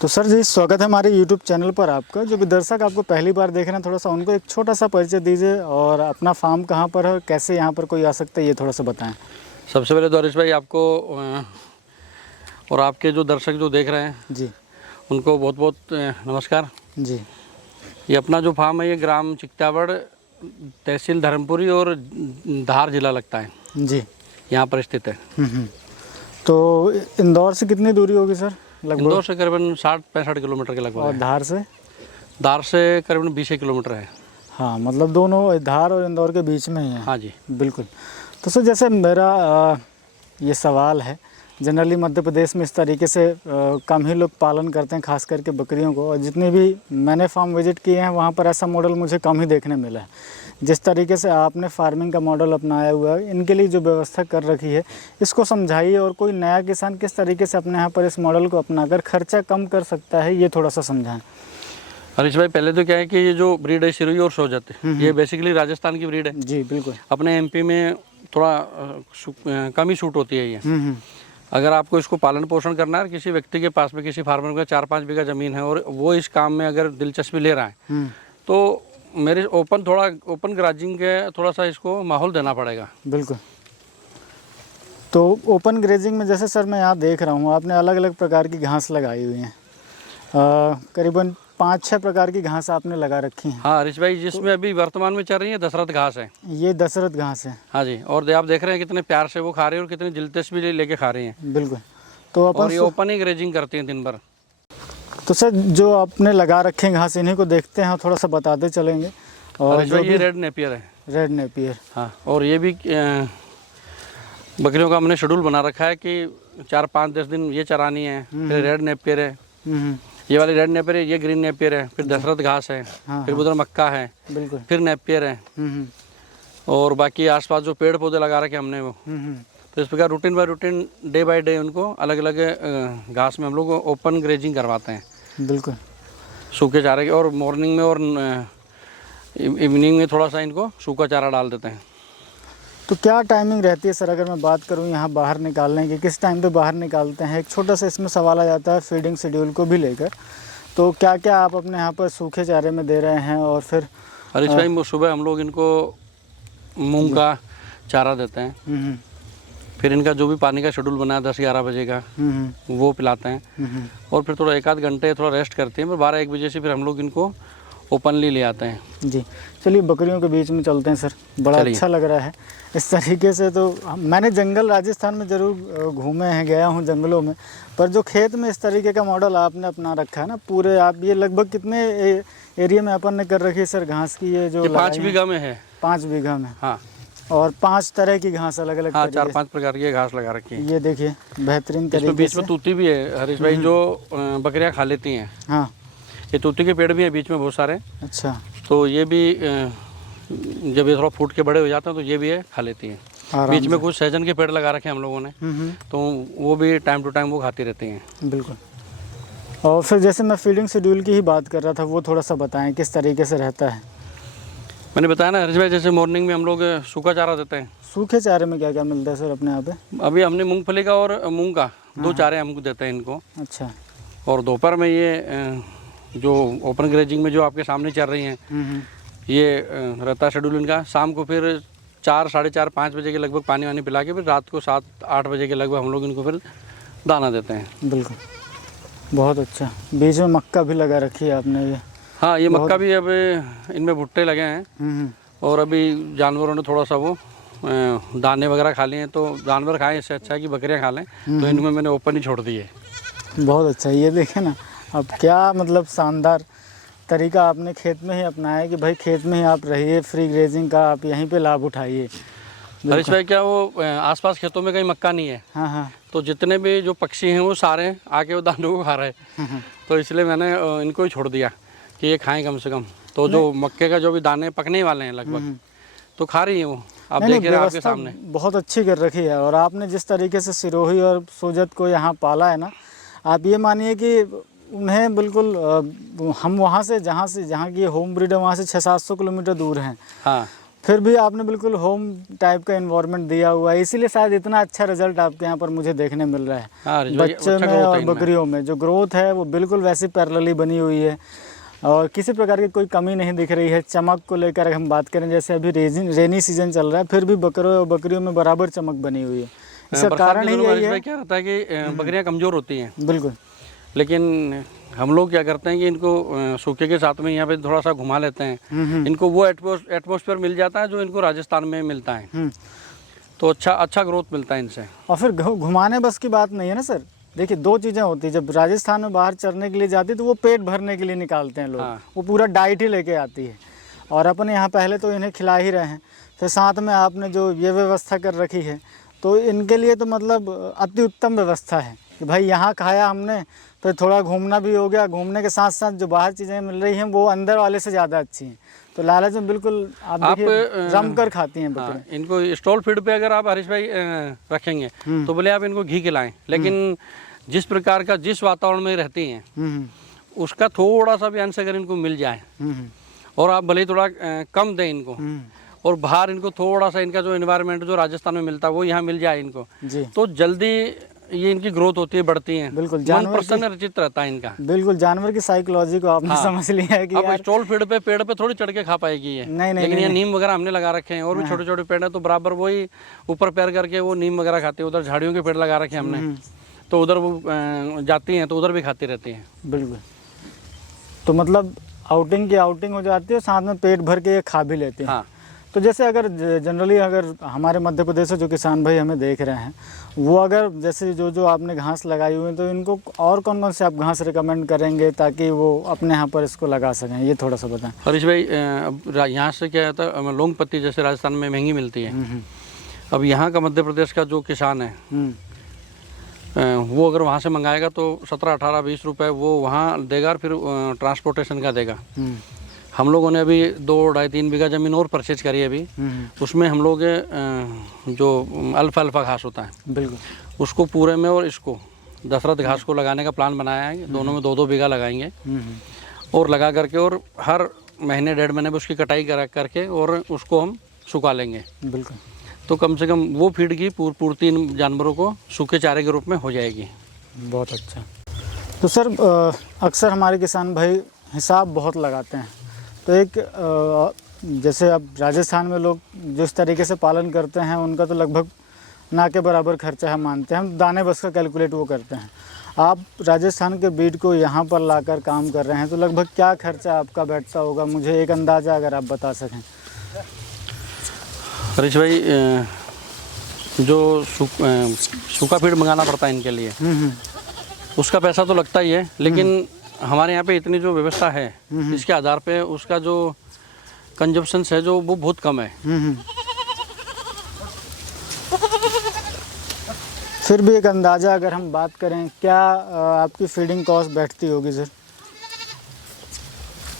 तो सर जी, स्वागत है हमारे YouTube चैनल पर आपका। जो भी दर्शक आपको पहली बार देख रहे हैं, थोड़ा सा उनको एक छोटा सा परिचय दीजिए और अपना फार्म कहाँ पर है, कैसे यहाँ पर कोई आ सकता है, ये थोड़ा सा बताएं। सबसे पहले तो हरीश भाई आपको और आपके जो दर्शक जो देख रहे हैं जी उनको बहुत बहुत नमस्कार जी। ये अपना जो फार्म है ये ग्राम चिकटावड़, तहसील धर्मपुरी और धार जिला लगता है, जी। यहाँ पर स्थित है। तो इंदौर से कितनी दूरी होगी सर लगभग? इंदौर से करीबन 60-65 किलोमीटर के लगभग और है। धार से? धार से करीबन 20 किलोमीटर है। हाँ, मतलब दोनों धार और इंदौर के बीच में ही है। हाँ जी, बिल्कुल। तो सर, जैसे मेरा ये सवाल है, जनरली मध्य प्रदेश में इस तरीके से कम ही लोग पालन करते हैं, खास करके बकरियों को, और जितने भी मैंने फार्म विजिट किए हैं वहाँ पर ऐसा मॉडल मुझे कम ही देखने मिला है। जिस तरीके से आपने फार्मिंग का मॉडल अपनाया हुआ है, इनके लिए जो व्यवस्था कर रखी है, इसको समझाइए। और कोई नया किसान किस तरीके से अपने यहाँ पर इस मॉडल को अपनाकर खर्चा कम कर सकता है, ये थोड़ा सा समझाएं। हरीश भाई पहले तो क्या है कि ये जो ब्रीड है सिरोही और सोजत, ये बेसिकली राजस्थान की ब्रीड है। जी बिल्कुल। अपने एमपी में थोड़ा कम ही सूट होती है ये। अगर आपको इसको पालन पोषण करना है, किसी व्यक्ति के पास में, किसी फार्मर का 4-5 बीघा ज़मीन है और वो इस काम में अगर दिलचस्पी ले रहा है, तो मेरे ओपन ग्राजिंग के थोड़ा सा इसको माहौल देना पड़ेगा। बिल्कुल। तो ओपन ग्रेजिंग में जैसे सर मैं यहाँ देख रहा हूँ, आपने अलग अलग प्रकार की घास लगाई हुई हैं, करीबन 5-6 प्रकार की घास आपने लगा रखी हैं। हाँ हरीश भाई, जिसमें अभी वर्तमान में चल रही है दशरथ घास है। ये दशरथ घास है। हाँ जी, और आप देख रहे हैं कितने प्यार से वो खा रही है और कितनी दिलचस्पी लेके खा रही हैं। बिल्कुल। तो और ये ओपन ही ग्रेजिंग करती हैं दिन भर। तो सर, जो आपने लगा रखे हैं घास, इन्हीं को देखते हैं और थोड़ा सा बताते चलेंगे। और जो ये रेड नेपियर है। Red Napier. हाँ, और ये भी बकरियों का हमने शेड्यूल बना रखा है कि 4-5-10 दिन ये चरानी है, फिर रेड नेपियर है, ये वाली रेड नेपियर है, ये ग्रीन नेपियर है, फिर दशरथ घास है, फिर उधर मक्का है, बिल्कुल, फिर नेपियर है, और बाकी आसपास जो पेड़ पौधे लगा रखे हमने वो। तो इस प्रकार routine by routine, day by day उनको अलग अलग घास में हम लोग ओपन ग्रेजिंग करवाते हैं। बिल्कुल। सूखे चारे के, और मॉर्निंग में और इवनिंग में थोड़ा सा इनको सूखा चारा डाल देते हैं। तो क्या टाइमिंग रहती है सर, अगर मैं बात करूं यहाँ बाहर निकालने की, किस टाइम पे बाहर निकालते हैं? एक छोटा सा इसमें सवाल आ जाता है फीडिंग शेड्यूल को भी लेकर। तो क्या क्या आप अपने यहाँ पर सूखे चारे में दे रहे हैं? और फिर हरीश भाई, सुबह हम लोग इनको मूंग का चारा देते हैं, फिर इनका जो भी पानी का शेड्यूल बना है 10-11 बजे का, वो पिलाते हैं, और फिर थोड़ा 1-8 घंटे थोड़ा रेस्ट करते हैं, फिर 12-1 बजे से फिर हम लोग इनको ओपनली ले आते हैं। जी चलिए, बकरियों के बीच में चलते हैं सर, बड़ा अच्छा लग रहा है इस तरीके से। तो मैंने जंगल राजस्थान में ज़रूर घूमे हैं, गया हूँ जंगलों में, पर जो खेत में इस तरीके का मॉडल आपने अपना रखा है ना पूरे, आप ये लगभग कितने एरिया में अपन ने कर रखी है सर घास की? ये जो 5 बीघा में है। 5 बीघा में? हाँ। और 5 तरह की घास अलग अलग? हाँ, 4-5 प्रकार की घास लगा रखी है। ये देखिए बेहतरीन तरीके से। बीच में तूती भी है हरीश भाई, जो बकरियां खा लेती हैं। हाँ, ये तूती के पेड़ भी हैं बीच में बहुत सारे। अच्छा। तो ये भी जब ये थोड़ा फूट के बड़े हो जाते हैं तो ये भी है खा लेती हैं। बीच में कुछ सहजन के पेड़ लगा रखे हैं हम लोगों ने, तो वो भी टाइम टू टाइम वो खाती रहती हैं। बिल्कुल। और फिर जैसे मैं फीडिंग शेड्यूल की ही बात कर रहा था, वो थोड़ा सा बताएं किस तरीके से रहता है? मैंने बताया ना हरीश भाई, जैसे मॉर्निंग में हम लोग सूखा चारा देते हैं। सूखे चारे में क्या क्या मिलता है सर अपने यहाँ पे? अभी हमने मूंगफली का और मूंग का 2 चारे हमको देते हैं इनको। अच्छा। और दोपहर में ये जो ओपन ग्रेजिंग में जो आपके सामने चल रही हैं, ये रहता शेड्यूल इनका। शाम को फिर 4-4:30-5 बजे के लगभग पानी वानी पिला के फिर रात को 7-8 बजे के लगभग हम लोग इनको फिर दाना देते हैं। बिल्कुल, बहुत अच्छा। बीच में मक्का भी लगा रखी है आपने ये? हाँ, ये मक्का भी अब इनमें भुट्टे लगे हैं, और अभी जानवरों ने थोड़ा सा वो दाने वगैरह खा लिए हैं, तो जानवर खाएं इससे अच्छा है कि बकरियां खा लें, तो इनमें मैंने ओपन ही छोड़ दिए। बहुत अच्छा। ये देखें ना, अब क्या मतलब शानदार तरीका आपने खेत में ही अपनाया है कि भाई खेत में ही आप रहिए, फ्री ग्रेजिंग का आप यहीं पे लाभ उठाइए। हरीश भाई, क्या वो आसपास खेतों में कहीं मक्का नहीं है? हाँ हाँ। तो जितने भी जो पक्षी हैं वो सारे आके वो दानों को खा रहे हैं, तो इसलिए मैंने इनको ही छोड़ दिया कि ये खाएं कम से कम। तो जो मक्के का जो भी दाने पकने वाले हैं लगभग, तो खा रही हैं वो। आप देख रहे हैं आपके सामने, बहुत अच्छी कर रखी है। और आपने जिस तरीके से सिरोही और सोजत को यहाँ पाला है ना, आप ये मानिए कि उन्हें बिल्कुल हम वहाँ से जहाँ की होम ब्रीड है वहाँ से 600-700 किलोमीटर दूर हैं। हाँ, फिर भी आपने बिल्कुल होम टाइप का एनवायरनमेंट दिया हुआ है, इसीलिए शायद इतना अच्छा रिजल्ट आपके यहाँ पर मुझे देखने मिल रहा है। हाँ हरीश भाई, बच्चे अच्छा में growth है और इनमें। बकरियों में जो ग्रोथ है वो बिल्कुल वैसी पैरेलली बनी हुई है और किसी प्रकार की कोई कमी नहीं दिख रही है। चमक को लेकर अगर हम बात करें, जैसे अभी रेनी सीजन चल रहा है, फिर भी बकरों और बकरियों में बराबर चमक बनी हुई है। इसका बरसात कारण के ही दिनों में यही हरीश है। भाई क्या रहता है कि बकरियां कमज़ोर होती हैं, बिल्कुल लेकिन हम लोग क्या करते हैं कि इनको सूखे के साथ में यहाँ पे थोड़ा सा घुमा लेते हैं। इनको वो एटमॉस्फेयर मिल जाता है जो इनको राजस्थान में मिलता है, तो अच्छा ग्रोथ मिलता है इनसे। और फिर घुमाने बस की बात नहीं है ना सर। देखिए, दो चीज़ें होती है, जब राजस्थान में बाहर चरने के लिए जाती है तो वो पेट भरने के लिए निकालते हैं लोग। हाँ। वो पूरा डाइट ही लेके आती है और अपन यहाँ पहले तो इन्हें खिला ही रहे हैं, फिर साथ में आपने जो ये व्यवस्था कर रखी है, तो इनके लिए तो मतलब अति उत्तम व्यवस्था है कि भाई यहाँ खाया हमने, फिर थोड़ा घूमना भी हो गया। घूमने के साथ साथ जो बाहर चीज़ें मिल रही हैं वो अंदर वाले से ज़्यादा अच्छी हैं, तो लालच में बिल्कुल आप देखिए रम कर खाती हैं बकरी। हाँ, इनको स्टॉल फीड पे अगर आप हरीश भाई रखेंगे तो बोले आप इनको घी खिलाएं, लेकिन जिस प्रकार का जिस वातावरण में रहती हैं उसका थोड़ा सा भी अंश अगर इनको मिल जाए और आप भले ही थोड़ा कम दें इनको, और बाहर इनको थोड़ा सा इनका जो एनवायरनमेंट जो राजस्थान में मिलता है वो यहाँ मिल जाए इनको, जी तो जल्दी ये इनकी ग्रोथ होती है, बढ़ती है। बिल्कुल, मन जानवर प्रसन्न रचित रहता है इनका। बिल्कुल जानवर की साइकोलॉजी को आपने समझ लिया है कि अब यार स्टॉल फीड पे पेड़ पे थोड़ी चढ़ के खा पाएगी ये, नहीं, लेकिन ये नीम वगैरह हमने लगा रखे हैं, और भी छोटे छोटे पेड़ हैं तो बराबर वही ऊपर पैर करके वो नीम वगैरह खाती है। उधर झाड़ियों के पेड़ लगा रखे हैं हमने, तो उधर वो जाती हैं तो उधर भी खाती रहती हैं। बिल्कुल, तो मतलब आउटिंग की आउटिंग हो जाती है, साथ में पेट भर के ये खा भी लेते हैं। हाँ, तो जैसे अगर जनरली अगर हमारे मध्य प्रदेश से जो किसान भाई हमें देख रहे हैं, वो अगर जैसे जो आपने घास लगाई हुई है, तो इनको और कौन कौन से आप घास रिकमेंड करेंगे ताकि वो अपने यहाँ पर इसको लगा सकें, ये थोड़ा सा बताएं। हरीश भाई, अब यहाँ से क्या होता है, लौंग पत्ती जैसे राजस्थान में महंगी मिलती है। अब यहाँ का मध्य प्रदेश का जो किसान है वो अगर वहाँ से मंगाएगा तो 17, 18, 20 रुपए वो वहाँ देगा, और फिर ट्रांसपोर्टेशन का देगा। हम लोगों ने अभी 2, 2.5, 3 बीघा ज़मीन और परचेज करी है अभी। उसमें हम लोग जो अल्फा घास होता है बिल्कुल उसको पूरे में, और इसको दशरथ घास को लगाने का प्लान बनाया है। दोनों में 2-2 बीघा लगाएंगे और लगा करके, और हर महीने 1.5 महीने में उसकी कटाई करके और उसको हम सुखा लेंगे। बिल्कुल, तो कम से कम वो फीड की पूर्ति इन जानवरों को सूखे चारे के रूप में हो जाएगी। बहुत अच्छा। तो सर अक्सर हमारे किसान भाई हिसाब बहुत लगाते हैं, तो एक जैसे अब राजस्थान में लोग जिस तरीके से पालन करते हैं उनका तो लगभग ना के बराबर खर्चा हम मानते हैं, हम दाने बस का कैलकुलेट वो करते हैं। आप राजस्थान के बीट को यहाँ पर लाकर काम कर रहे हैं, तो लगभग क्या खर्चा आपका बैठता होगा, मुझे एक अंदाज़ा अगर आप बता सकें। हरीश भाई, जो सूखा फीड मंगाना पड़ता है इनके लिए, उसका पैसा तो लगता ही है, लेकिन हमारे यहाँ पे इतनी जो व्यवस्था है इसके आधार पे उसका जो कंजप्शन है जो वो बहुत कम है। फिर भी एक अंदाज़ा अगर हम बात करें, क्या आपकी फीडिंग कॉस्ट बैठती होगी सर?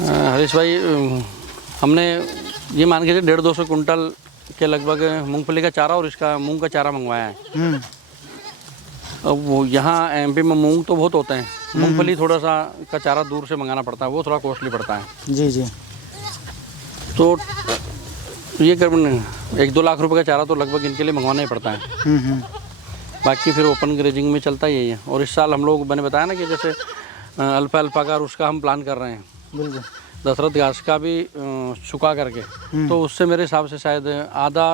हरीश भाई, हमने ये मान के 150-200 कुंटल के लगभग मूंगफली का चारा और इसका मूंग का चारा मंगवाया है। अब वो यहाँ एमपी में मूंग तो बहुत होते हैं, मूंगफली थोड़ा सा का चारा दूर से मंगाना पड़ता है, वो थोड़ा कॉस्टली पड़ता है। जी जी। तो ये करीबन 1-2 लाख रुपए का चारा तो लगभग इनके लिए मंगवाना ही पड़ता है। बाकी फिर ओपन ग्रेजिंग में चलता ही है। और इस साल हम लोग, मैंने बताया ना कि जैसे अल्फा का उसका हम प्लान कर रहे हैं, बिल्कुल दशरथ घास का भी सुखा करके, तो उससे मेरे हिसाब से शायद आधा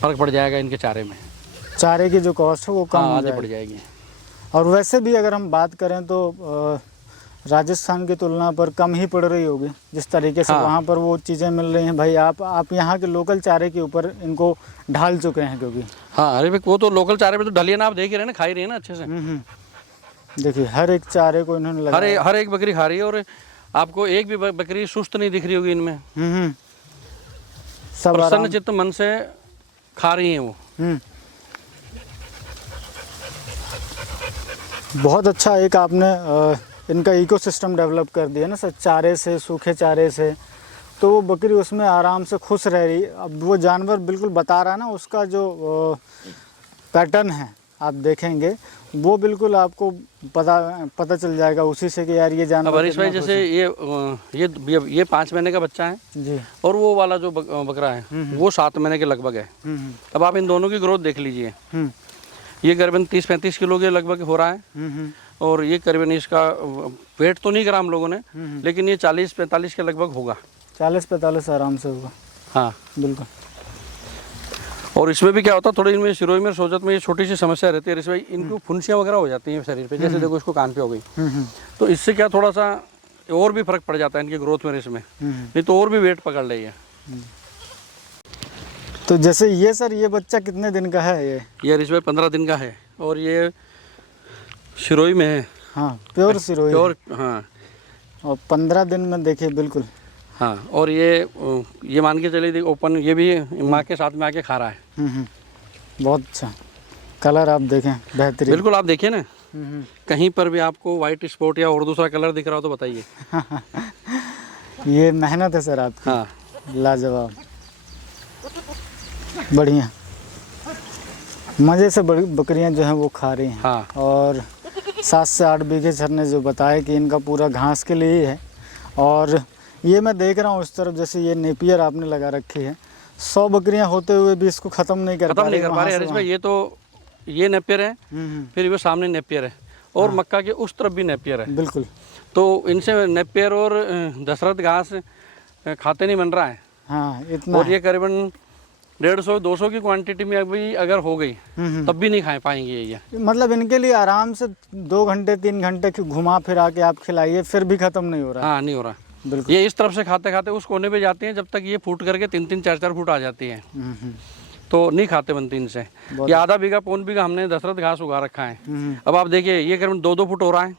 फर्क पड़ जाएगा इनके चारे में। चारे की जो कॉस्ट है वो कम हो आधी जाएगी। पड़ जाएगी। और वैसे भी अगर हम बात करें तो राजस्थान की तुलना पर कम ही पड़ रही होगी, जिस तरीके से वहाँ पर वो चीज़ें मिल रही हैं। भाई आप यहाँ के लोकल चारे के ऊपर इनको ढाल चुके हैं, क्योंकि हाँ, अरे वो तो लोकल चारे पे तो ढलिए ना, आप देख ही रहे हैं ना, खा ही रहे हैं ना अच्छे से। देखिए हर एक चारे को इन्होंने लगाया। हर एक बकरी खा रही है, और आपको एक भी बकरी सुस्त नहीं दिख रही होगी इनमें। सब प्रसन्न चित्त मन से खा रही हैं वो। बहुत अच्छा एक आपने इनका इकोसिस्टम डेवलप कर दिया ना सर, चारे से, सूखे चारे से, तो वो बकरी उसमें आराम से खुश रह रही। अब वो जानवर बिल्कुल बता रहा है ना, उसका जो पैटर्न है आप देखेंगे वो बिल्कुल आपको पता चल जाएगा उसी से कि यार ये अब जानवर हरीश भाई कितना जैसे ये 5 महीने का बच्चा है जी और वो वाला जो बकरा है वो 7 महीने के लगभग है। अब आप इन दोनों की ग्रोथ देख लीजिए। ये करीबन 30-35 किलो के लगभग हो रहा है और ये करीबन इसका वेट तो नहीं करा हम लोगों ने, लेकिन ये 40-45 के लगभग होगा। 40-45 आराम से होगा। हाँ बिल्कुल। और इसमें भी क्या होता है, थोड़ी इनमें सिरोही में सोजत में ये छोटी सी समस्या रहती है इसमें, इनको फुंसियाँ वगैरह हो जाती हैं शरीर पे, जैसे देखो इसको कान पे हो गई, तो इससे क्या थोड़ा सा और भी फर्क पड़ जाता है इनकी ग्रोथ में इसमें, नहीं तो और भी वेट पकड़ रही है। तो जैसे ये सर ये बच्चा कितने दिन का है? ये इसमें 15 दिन का है और ये सिरोही में है। हाँ प्योर सिरोही प्योर। हाँ और 15 दिन में देखिए बिल्कुल। हाँ और ये मान के चलिए ओपन, ये भी माँ के साथ में आके खा रहा है। बहुत अच्छा कलर आप देखें, बेहतरीन। बिल्कुल आप देखिए ना, कहीं पर भी आपको वाइट स्पॉट या और दूसरा कलर दिख रहा हो तो बताइए। ये मेहनत है सर आपकी। हाँ लाजवाब, बढ़िया, मज़े से बकरियां जो हैं वो खा रही हैं। हाँ। और 7 से 8 बीघे सर ने जो बताया कि इनका पूरा घास के लिए ही है। और ये मैं देख रहा हूँ इस तरफ, जैसे ये नेपियर आपने लगा रखी है, 100 बकरियां होते हुए भी इसको ख़त्म नहीं कर पा रहे हरीश भाई। ये तो ये नेपियर है, फिर वो सामने नेपियर है और मक्का के उस तरफ भी नेपियर है। बिल्कुल। तो इनसे नेपियर और दशरथ घास खाते नहीं बन रहा है। हाँ इतना। और ये करीबन 150-200 की क्वांटिटी में अभी अगर हो गई तब भी नहीं खा पाएंगे ये। मतलब इनके लिए आराम से 2 घंटे 3 घंटे घुमा फिरा के आप खिलाइए, फिर भी ख़त्म नहीं हो रहा। हाँ नहीं हो रहा। बिल्कुल। ये इस तरफ से खाते खाते उस कोने पे जाती हैं, जब तक ये फूट करके 3-3 4-4 फुट आ जाती है तो नहीं खाते बनती इनसे। ये आधा बीघा पौन बीघा हमने दशरथ घास उगा रखा है। अब आप देखिए ये करीबन 2-2 फुट हो रहा है,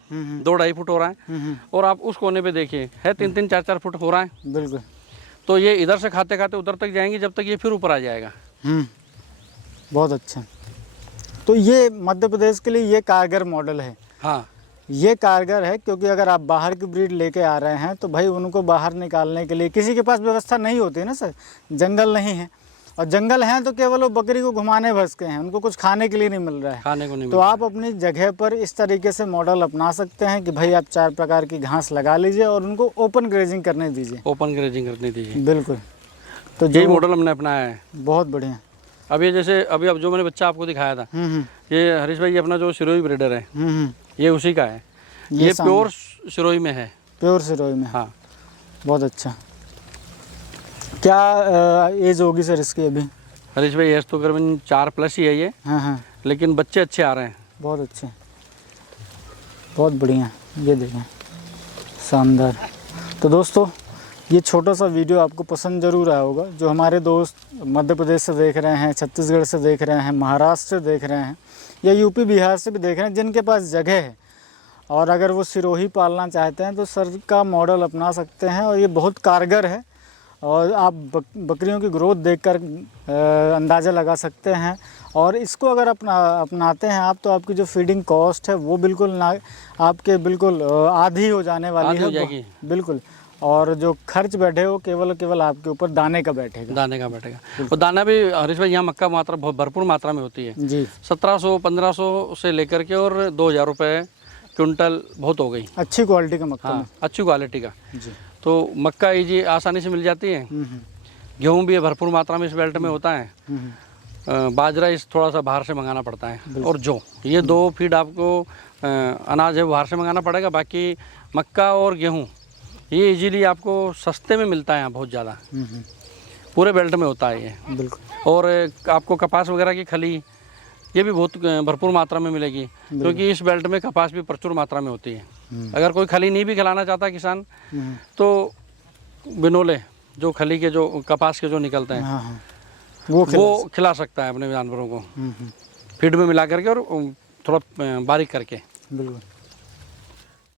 2-2.5 फुट हो रहा है, और आप उस कोने पे देखिए है 3-3 4-4 फुट हो रहा है। बिल्कुल। तो ये इधर से खाते खाते उधर तक जाएंगे जब तक ये फिर ऊपर आ जाएगा। बहुत अच्छा। तो ये मध्य प्रदेश के लिए ये कारगर मॉडल है। हाँ ये कारगर है, क्योंकि अगर आप बाहर की ब्रीड लेके आ रहे हैं तो भाई उनको बाहर निकालने के लिए किसी के पास व्यवस्था नहीं होती है ना सर, जंगल नहीं है, और जंगल हैं तो केवल वो बकरी को घुमाने भस के हैं, उनको कुछ खाने के लिए नहीं मिल रहा है। खाने को नहीं तो आप अपनी जगह पर इस तरीके से मॉडल अपना सकते हैं कि भाई आप 4 प्रकार की घास लगा लीजिए और उनको ओपन ग्रेजिंग करने दीजिए। ओपन ग्रेजिंग करने दीजिए। बिल्कुल। तो यही मॉडल हमने अपनाया है। बहुत बढ़िया। अब ये जैसे अभी अब जो मैंने बच्चा आपको दिखाया था, ये हरीश भाई ये अपना जो सिरोही ब्रीडर है, ये उसी का है। ये प्योर सिरोही में है। प्योर सिरोही में। हाँ बहुत अच्छा। क्या एज होगी सर इसकी अभी? हरीश भाई एज तो करीबन 4+ ही है ये। हाँ। लेकिन बच्चे अच्छे आ रहे हैं। बहुत अच्छे, बहुत बढ़िया। ये देखें, शानदार। तो दोस्तों ये छोटा सा वीडियो आपको पसंद ज़रूर आया होगा। जो हमारे दोस्त मध्य प्रदेश से देख रहे हैं, छत्तीसगढ़ से देख रहे हैं, महाराष्ट्र से देख रहे हैं, या यूपी बिहार से भी देख रहे हैं, जिनके पास जगह है और अगर वो सिरोही पालना चाहते हैं तो सर का मॉडल अपना सकते हैं। और ये बहुत कारगर है और आप बकरियों की ग्रोथ देखकर अंदाज़ा लगा सकते हैं। और इसको अगर अपनाते हैं आप तो आपकी जो फीडिंग कॉस्ट है वो बिल्कुल ना आपके बिल्कुल आधी हो जाने वाली है। बिल्कुल। और जो खर्च बैठे वो केवल आपके ऊपर दाने का बैठेगा। और दाना भी हरीश भाई यहाँ मक्का मात्रा बहुत भरपूर मात्रा में होती है जी। 1700-1500 से लेकर के और 2000 रुपये क्विंटल बहुत हो गई। अच्छी क्वालिटी का मक्का। हाँ, अच्छी क्वालिटी का जी। तो मक्का इजी आसानी से मिल जाती है। गेहूँ भी भरपूर मात्रा में इस बेल्ट में होता है। बाजरा इस थोड़ा सा बाहर से मंगाना पड़ता है। और जो ये 2 फीड आपको अनाज है बाहर से मंगाना पड़ेगा। बाकी मक्का और गेहूँ ये इजीली आपको सस्ते में मिलता है यहाँ बहुत ज़्यादा। पूरे बेल्ट में होता है ये। बिल्कुल। और आपको कपास वगैरह की खली ये भी बहुत भरपूर मात्रा में मिलेगी, क्योंकि इस बेल्ट में कपास भी प्रचुर मात्रा में होती है। अगर कोई खली नहीं भी खिलाना चाहता किसान तो बिनोले जो खली के जो कपास के जो निकलते हैं वो खिला सकता है अपने जानवरों को, फीड में मिला करके और थोड़ा बारीक करके। बिल्कुल।